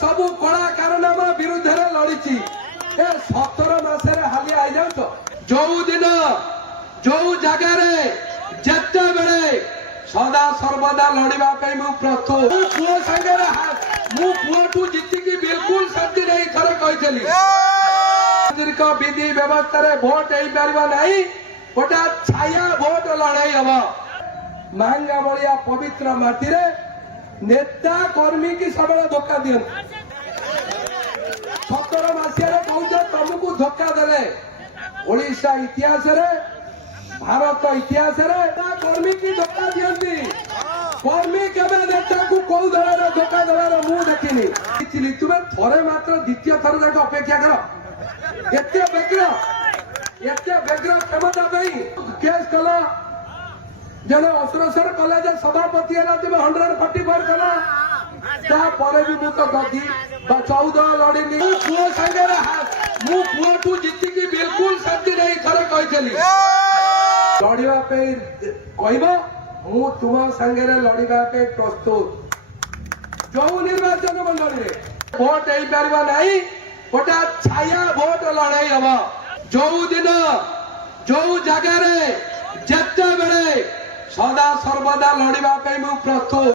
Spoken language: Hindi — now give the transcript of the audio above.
सबु कड़ा कारनामा विरुद्ध लड़ी 17 मासरे हाली आई जाऊ जो दिन जो जगार जिते बेले सदा सर्वदा लड़वा प्रस्तुत पुओ सागे पुओ जीतिकी बिल्कुल शांति नहीं थरे कही विधि व्यवस्था भोट हो पार ना गोटे छाया भोट लड़ाई हम महंगा भलिया पवित्र माटी नेता कर्मी की सब धोखा दिखते 17 मसीह कहे तुमको धोखा देले ओडिशा इतिहास भारत इतिहास कर्मी की धोखा दिखती कर्मी केवे नेता को कौ दल धोखा देवार मुझे देखनी तुम्हें थरे मात्र द्वितीय थर जाक अपेक्षा कर एते व्यग्र क्षमता केस कल जने अग्रसर कले सभापति है तुम 144 कला तापर भी मुझे गदी 14 लड़ी पुओ सागे पुओ जीतिकी बिल्कुल शांति नहीं थरे कही लड़वा कह मु तुम सागे लड़वा प्रस्तुत जो निर्वाचन मंडल में भोट हो पार ना गोटे छाया भोट लड़ाई हम जो दिन जो जगार जिते बेले सदा सर्वदा लड़वा प्रस्तुत।